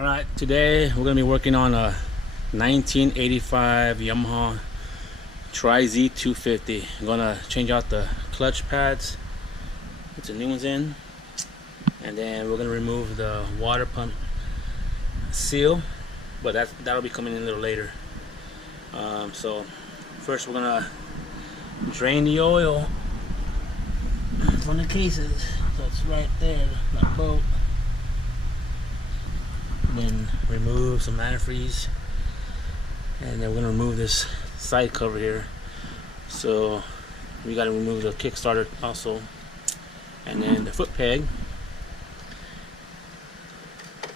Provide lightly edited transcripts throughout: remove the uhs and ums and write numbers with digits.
Alright, today we're going to be working on a 1985 Yamaha Tri-Z 250. I'm going to change out the clutch pads, put some new ones in, and then we're going to remove the water pump seal, but that'll be coming in a little later. So first we're going to drain the oil from the cases. So it's right there, that bolt. Then remove some antifreeze, and then we're gonna remove this side cover here. So we got to remove the kickstarter also, and then the foot peg,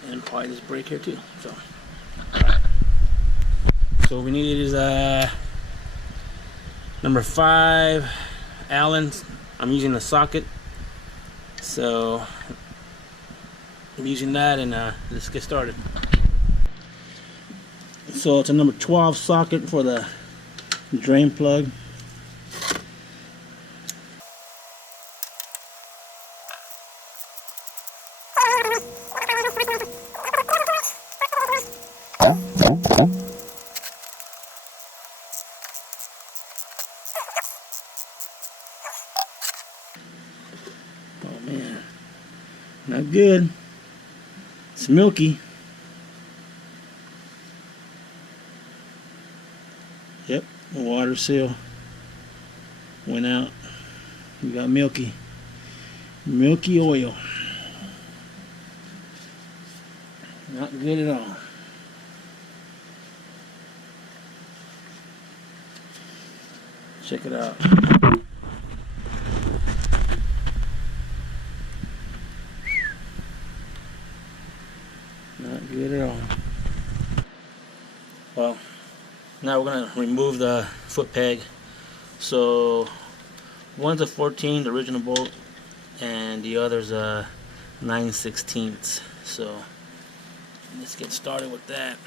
and probably this brake here too. So alright, so what we need is number 5 Allen. I'm using the socket, so I'm using that, and let's get started. So it's a number 12 socket for the drain plug. Oh man, not good. It's milky. Yep, the water seal went out. We got milky oil. Not good at all. Check it out. Not good at all. Well, now we're going to remove the foot peg. So one's a 14, the original bolt, and the other's a 9/16. So let's get started with that.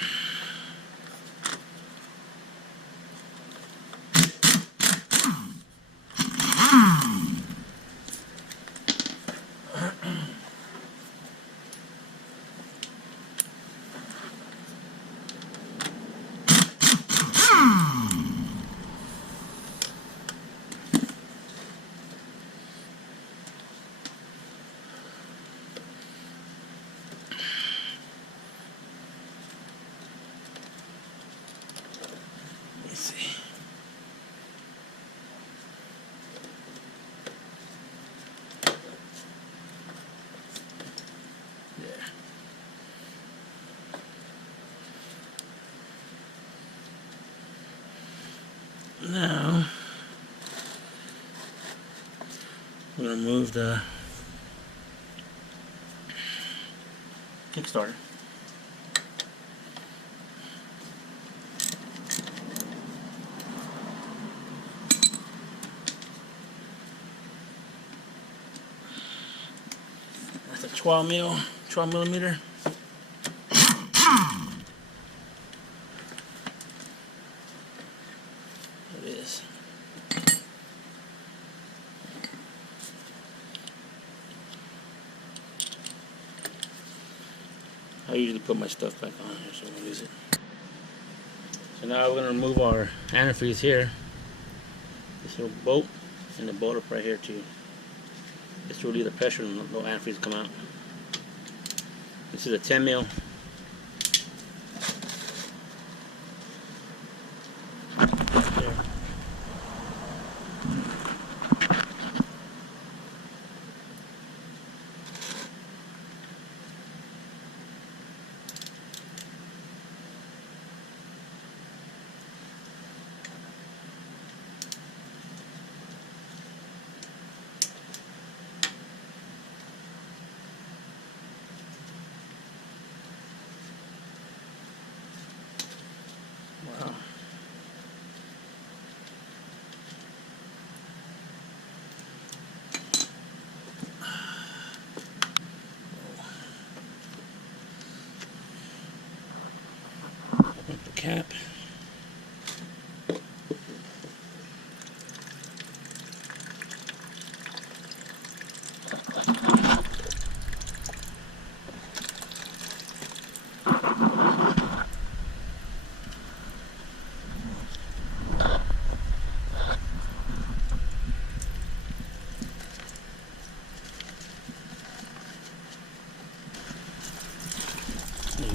Let's see. There. Now we're going to remove the kickstarter. That's a 12 millimeter. It is. I usually put my stuff back on here so I don't lose it. So now we're going to remove our antifreeze here. This little bolt and the bolt up right here too. Just to relieve the pressure and no antifreeze come out. This is a 10 mil. There.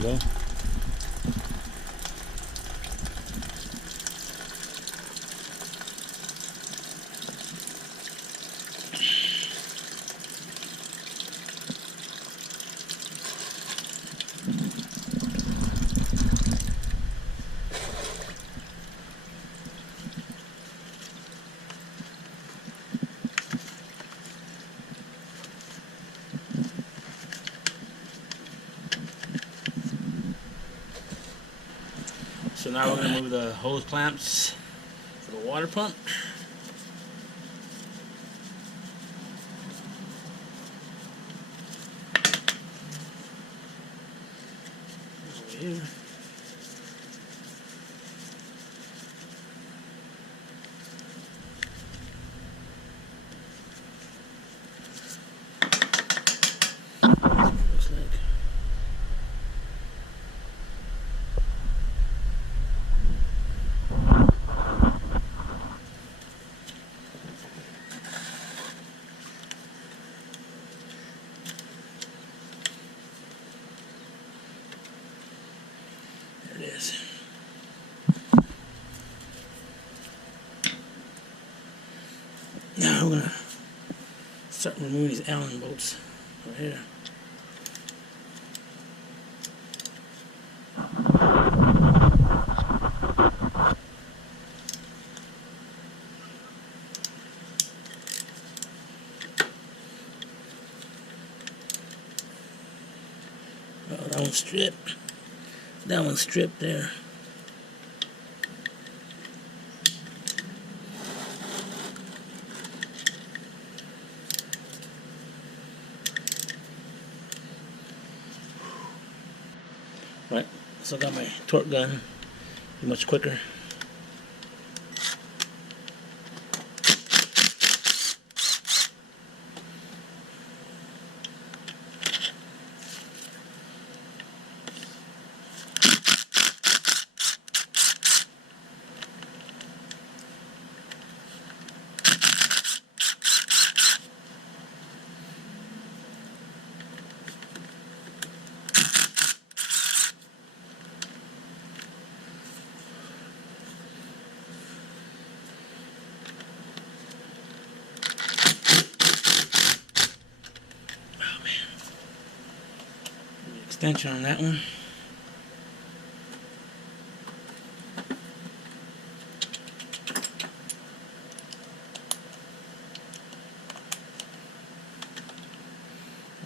go. So now we're going to move the hose clamps for the water pump. Over here. Looks like. There it is. Now we're gonna start removing these Allen bolts right here. Oh, that one's stripped. That one's stripped there. Right, so I got my torque gun, much quicker. Extension on that one.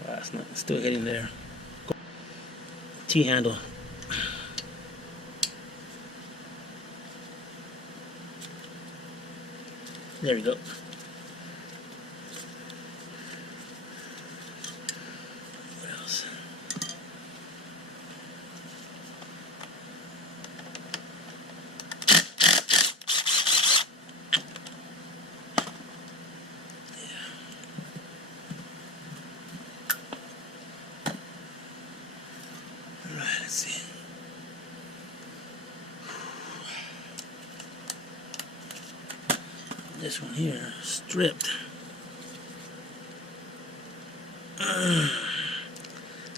Wow, it's not still hitting there. T-handle. There we go. What else? Let's see. This one here, stripped.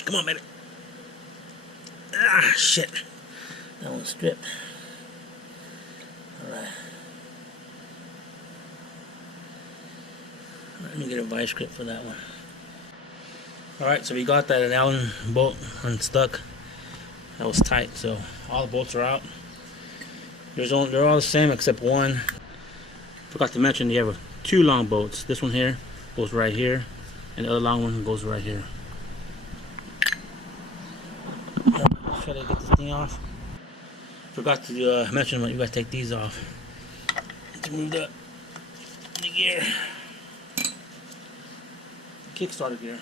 Come on, baby. Ah, shit. That one's stripped. Alright. Let me get a vice grip for that one. Alright, so we got that Allen bolt unstuck. That was tight, so all the bolts are out. They're all the same except one. Forgot to mention you have two long bolts. This one here goes right here, and the other long one goes right here. Try to get this thing off. Forgot to mention you gotta take these off to move the gear, Kickstarter gear.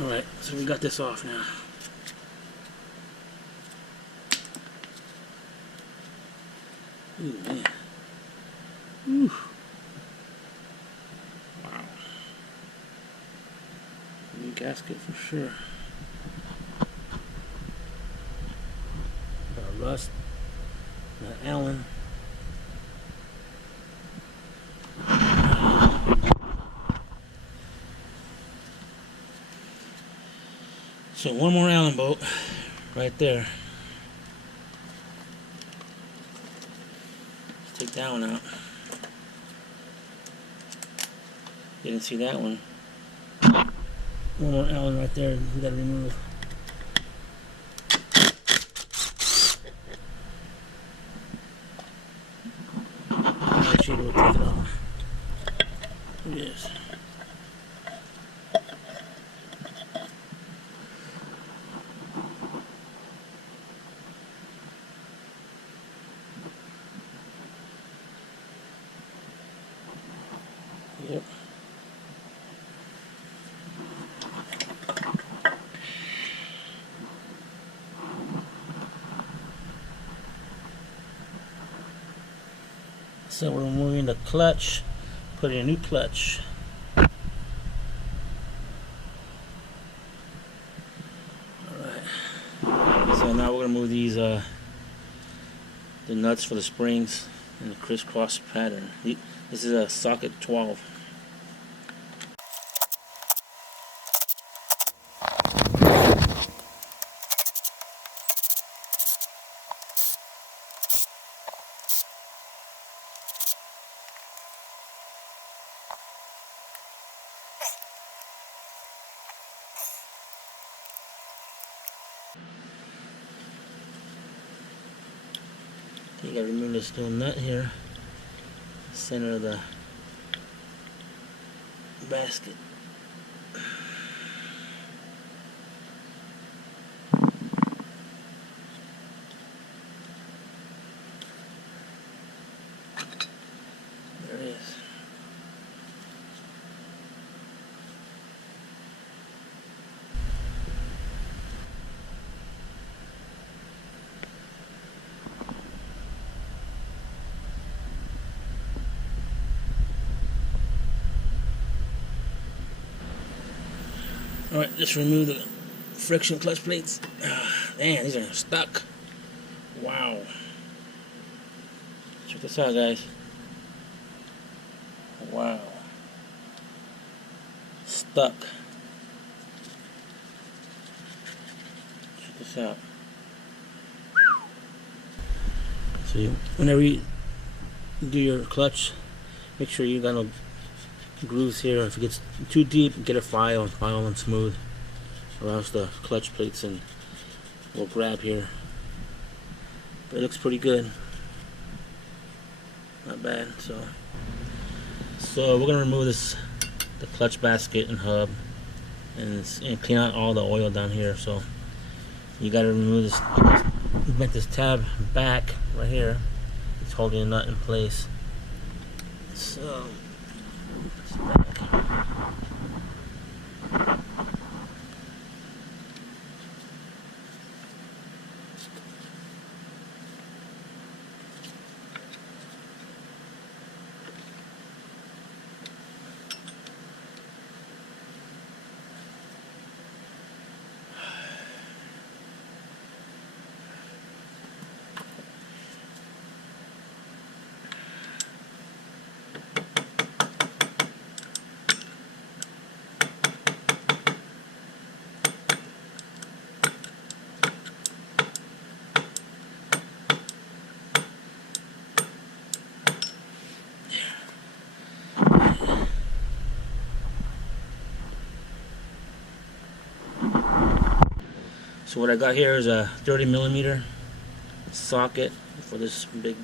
Alright, so we got this off now. Ooh, man. Ooh. Wow. New gasket for sure. Got rust. Got Allen. So one more Allen bolt right there. Let's take that one out. Didn't see that one. One more Allen right there we gotta remove. Actually, we'll take it off. Yes. Yep. So we're removing the clutch, putting a new clutch. Alright. So now we're gonna move these the nuts for the springs in the crisscross pattern. This is a socket 12. You gotta remove this little nut here, center of the basket. There it is. Alright, let's remove the friction clutch plates. Man, these are stuck. Wow. Check this out, guys. Wow. Stuck. Check this out. So whenever you do your clutch, make sure you got no grooves here. If it gets too deep, get a file and smooth, or else the clutch plates and will grab here. But it looks pretty good, not bad. So we're gonna remove the clutch basket and hub, and clean out all the oil down here. So you got to remove this, make this tab back right here. It's holding the nut in place. So it's back. So what I got here is a 30mm socket for this big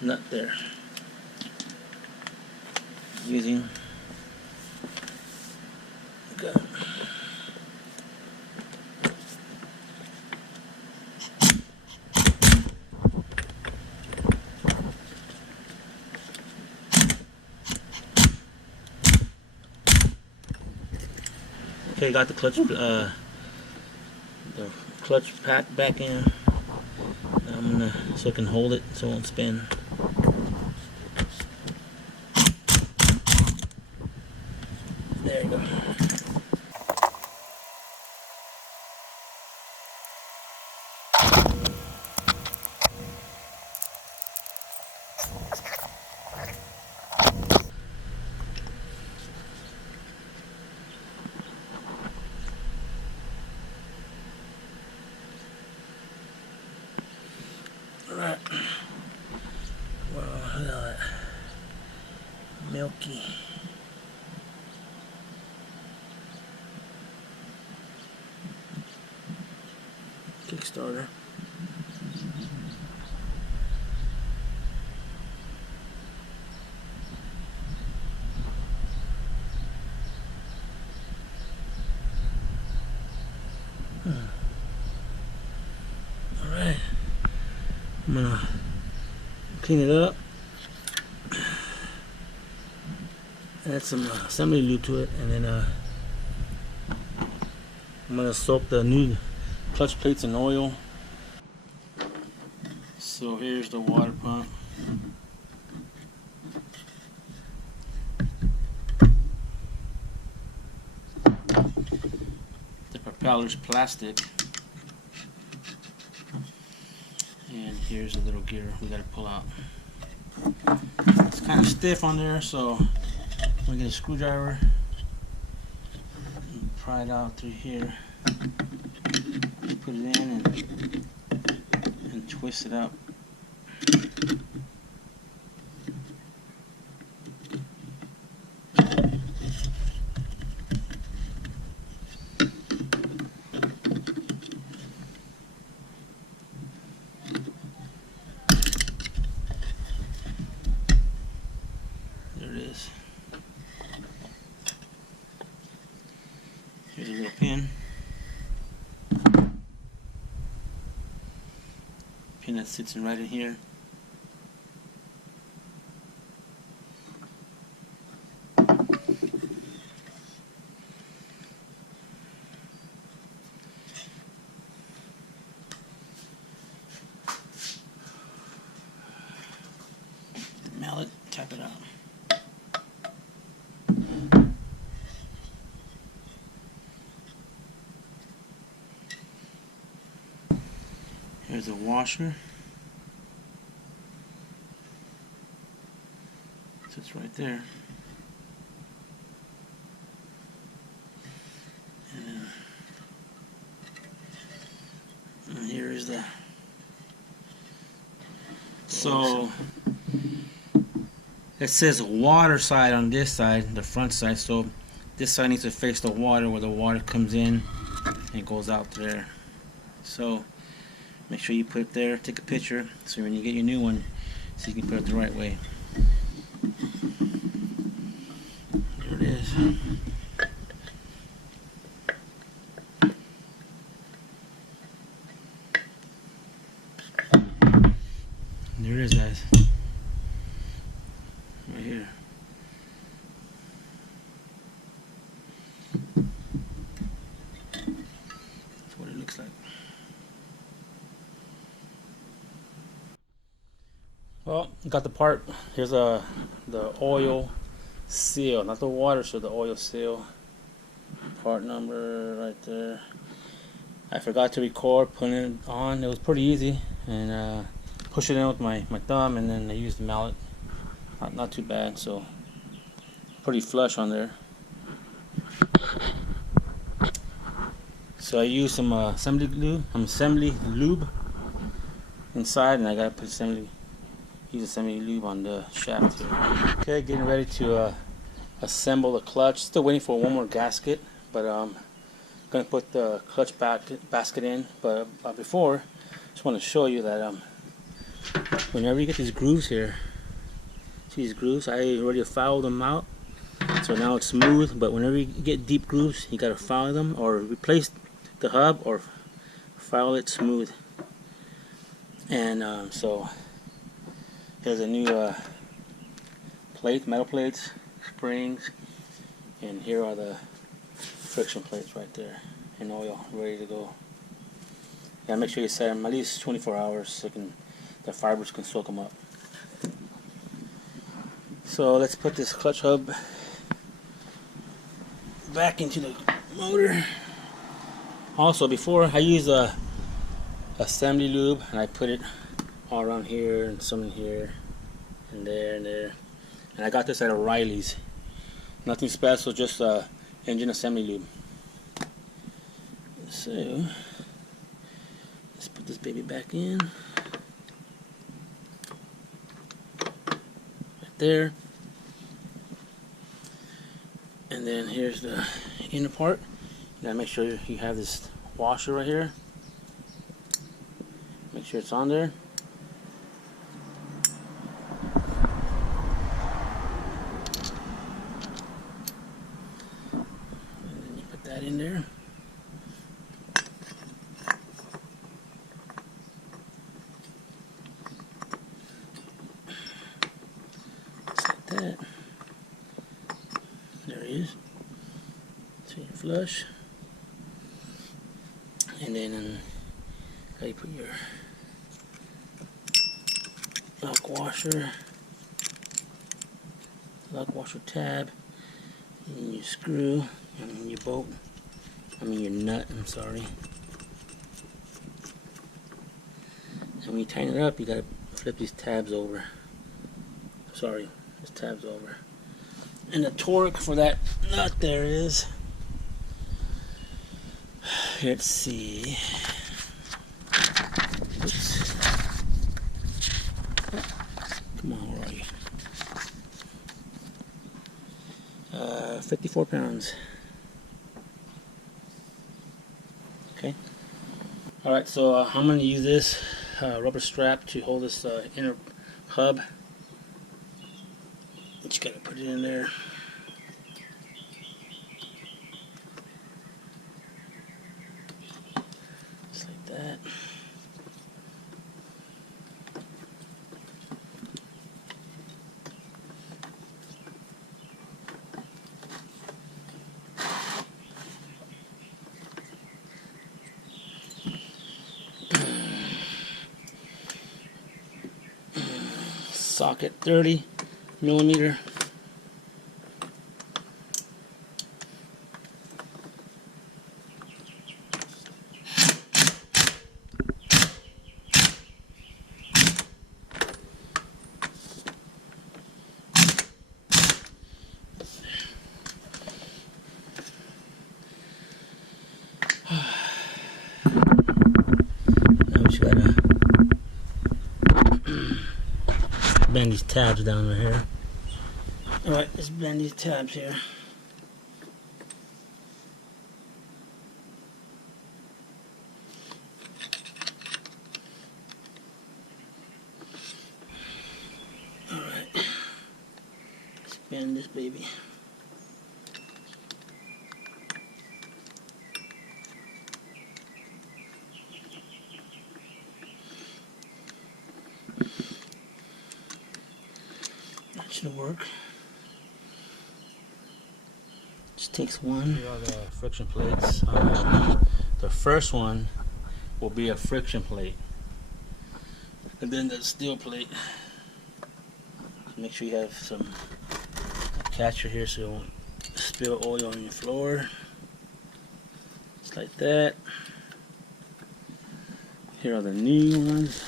nut there. Using gun. Okay, got the clutch pack back in. I'm gonna, so I can hold it so it won't spin. There you go. Alright. Well, look at that. Milky. Kickstarter. Alright. I'm gonna clean it up. Add some assembly lube to it, and then I'm gonna soak the new clutch plates in oil. So here's the water pump. The propeller's plastic. And here's a little gear we gotta pull out. It's kind of stiff on there, so I'm gonna get a screwdriver and pry it out through here. Put it in and twist it up. There it is. Here's a little pin. Pin that sits in right in here. The mallet, tap it out. Here's a washer. Sits right there. And here is the. So it says water side on this side, the front side. So this side needs to face the water, where the water comes in and goes out there. So make sure you put it there, take a picture, so when you get your new one, so you can put it the right way. There it is. There it is, guys. Right here. That's what it looks like. Well, got the part. Here's the oil seal, not the water seal, the oil seal. Part number right there. I forgot to record putting it on. It was pretty easy, and push it in with my thumb, and then I used the mallet. Not too bad. So pretty flush on there. So I used some assembly lube inside, and I gotta put use assembly lube on the shaft here. Okay, getting ready to assemble the clutch. Still waiting for one more gasket, but I'm gonna put the clutch basket in. But before, just want to show you that whenever you get these grooves here, see these grooves? I already filed them out, so now it's smooth. But whenever you get deep grooves, you gotta file them or replace the hub or file it smooth. And so here's a new plate, metal plates, springs, and here are the friction plates right there in oil, ready to go. Yeah, make sure you set them at least 24 hours so the fibers can soak them up. So let's put this clutch hub back into the motor. Also, before I use a assembly lube, and I put it all around here and some in here and there and there. And I got this at O'Reilly's. Nothing special, just engine assembly lube. So let's put this baby back in. Right there. And then here's the inner part. You gotta make sure you have this washer right here. Make sure it's on there. And then you put that in there. Just like that. There it is. So you flush. And then you put your lock washer tab, and your screw, and your bolt, your nut, I'm sorry. And when you tighten it up, you gotta flip these tabs over. Sorry, this tabs over. And the torque for that nut there is, let's see. Oops. Come on, where are you? 54 pounds. Okay. Alright, so I'm going to use this rubber strap to hold this inner hub. Just got to put it in there. Just like that. Socket 30 millimeter. Now we just gotta bend these tabs down right here. Alright, let's bend these tabs here. Alright, let's bend this baby. That should work. Just takes one. Here are the friction plates. The first one will be a friction plate, and then the steel plate. Make sure you have some catcher here so you won't spill oil on your floor. Just like that. Here are the new ones.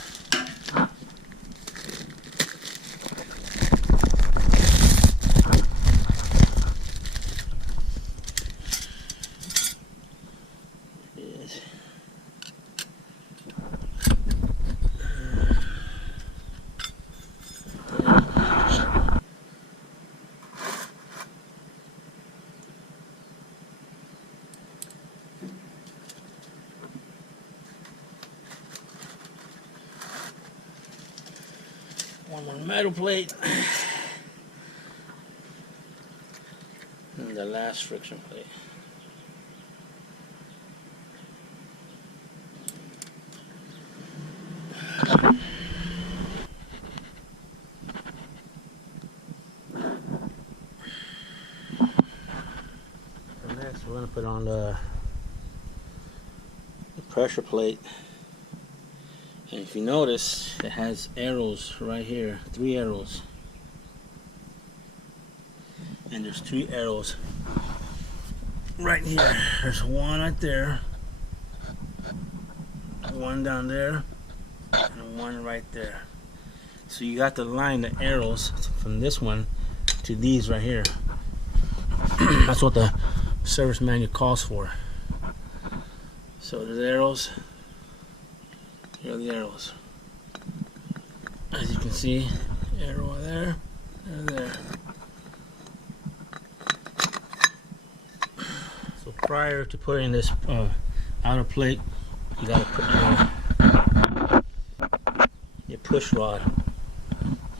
One more metal plate. And the last friction plate. The next one going to put on the pressure plate. And if you notice, it has arrows right here, 3 arrows. And there's 3 arrows right here. There's one right there, one down there, and one right there. So you got to line the arrows from this one to these right here. That's what the service manual calls for. So there's arrows. Here are the arrows. As you can see, arrow there and there. So prior to putting this outer plate, you gotta put your push rod.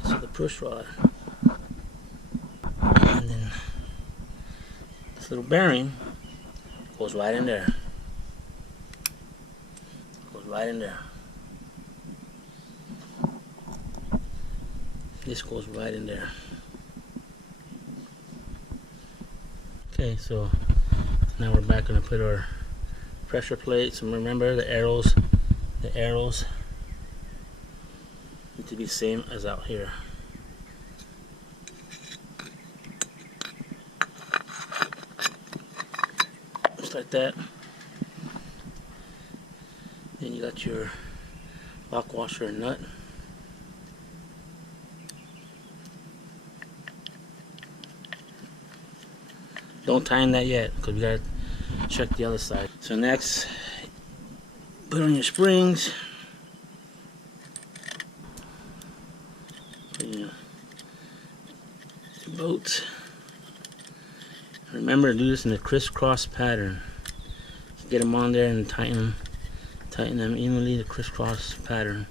So the push rod, and then this little bearing goes right in there. Goes right in there. This goes right in there. Okay, so now we're back going to put our pressure plates, and remember the arrows need to be the same as out here. Just like that. Then you got your lock washer and nut. Don't tighten that yet, because we gotta check the other side. So next, put on your springs. Put your bolts. Remember to do this in a crisscross pattern. Get them on there and tighten them evenly, the crisscross pattern.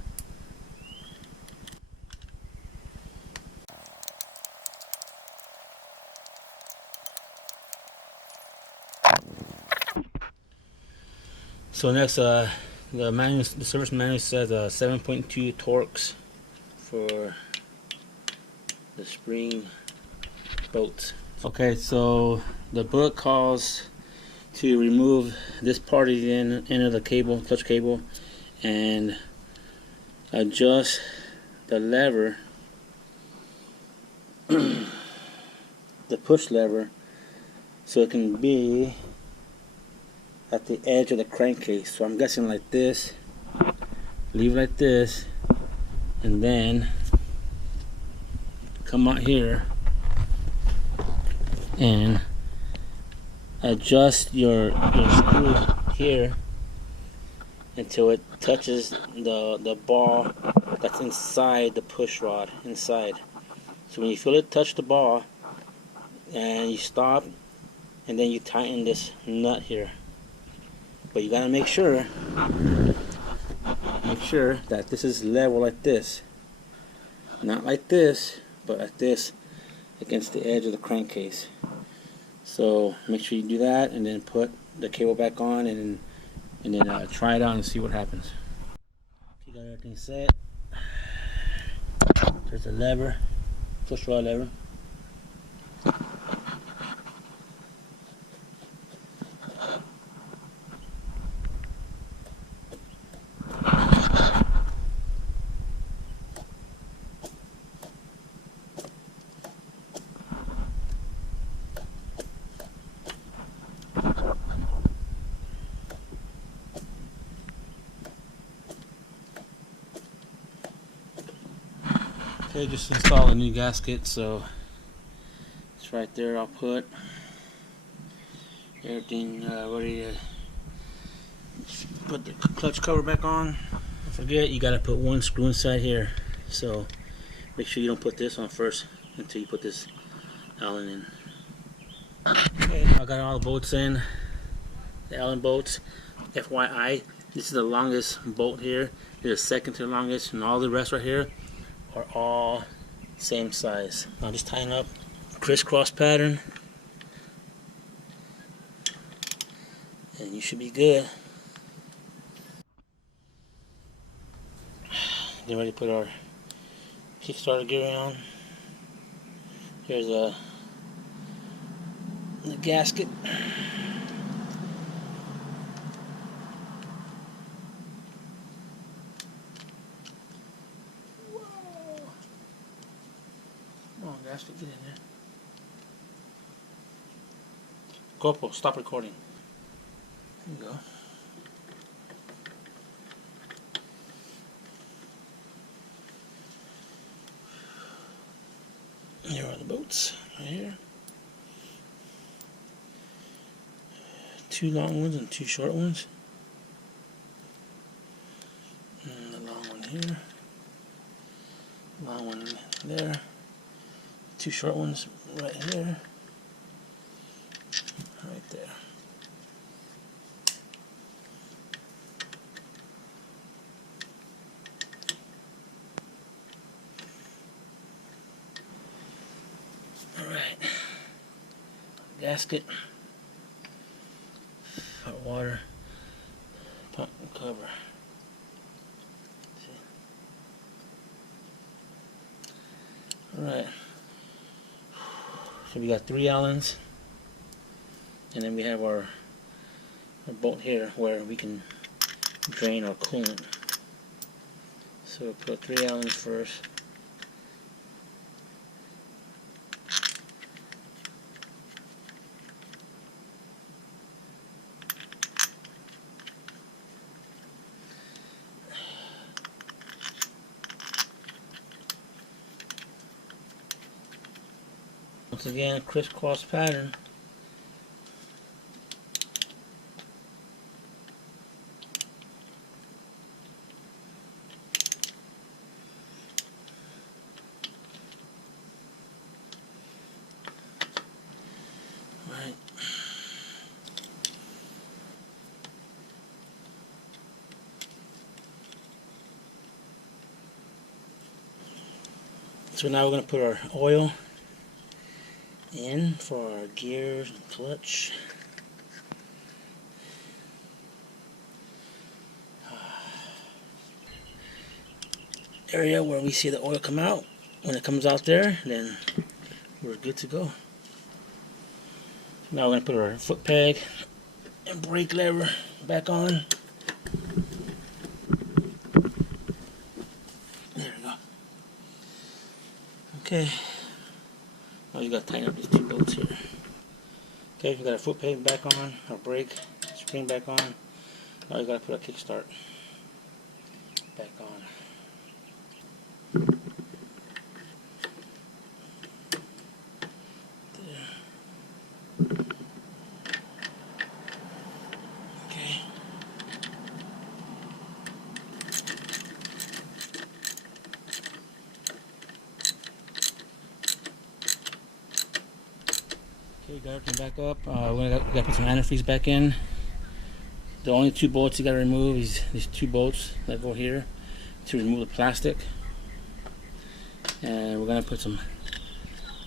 So next, the service manual says 7.2 torques for the spring bolts. Okay, so the book calls to remove this part of the end of the cable, clutch cable, and adjust the lever, the push lever, so it can be at the edge of the crankcase. So I'm guessing like this, leave it like this, and then come out here and adjust your screw here until it touches the ball that's inside the push rod inside. So when you feel it touch the ball, and you stop, and then you tighten this nut here. But you gotta make sure that this is level like this, not like this, but like this against the edge of the crankcase. So make sure you do that, and then put the cable back on, and then try it out and see what happens. You got everything set. There's a lever, push rod lever. Okay, just install a new gasket, so it's right there. I'll put everything ready to put the clutch cover back on. Don't forget, you gotta put one screw inside here, so make sure you don't put this on first until you put this Allen in. Okay, I got all the bolts in, the Allen bolts. FYI, this is the longest bolt here. It's the second to the longest, and all the rest right here are all same size. Now just tighten up crisscross pattern, and you should be good. Get ready to put our Kickstarter gear on. Here's the gasket. plastic, get in there. GoPro, stop recording. There you go. Here are the bolts, right here. 2 long ones and 2 short ones. And the long one here. Long one there. 2 short ones right here. Right there. Alright. Gasket. Hot water. Pump and cover. Alright. So we got 3 Allens. And then we have our bolt here where we can drain our coolant. So we'll put 3 Allens first. Once again, crisscross pattern. Right. So now we're going to put our oil in for our gears and clutch. Area where we see the oil come out. When it comes out there, then we're good to go. Now we're going to put our foot peg and brake lever back on. There we go. Okay. Now you got to tighten up these 2 bolts here. Okay, we got our foot peg back on, our brake spring back on. Now you got to put a kickstart back on. Okay. Okay, got everything back up. We got to put some antifreeze back in. The only 2 bolts you got to remove is these 2 bolts that go here to remove the plastic. And we're going to put some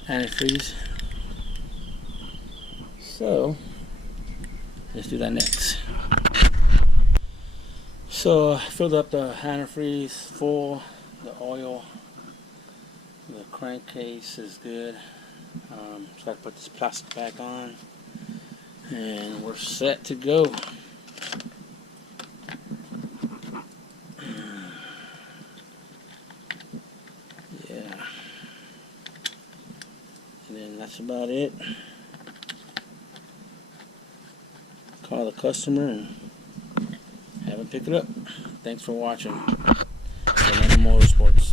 antifreeze. So, let's do that next. So, I filled up the antifreeze full, the oil, the crankcase is good. So I put this plastic back on, and we're set to go. Yeah. And then that's about it. Call the customer and have them pick it up. Thanks for watching. Yamaha Motorsports.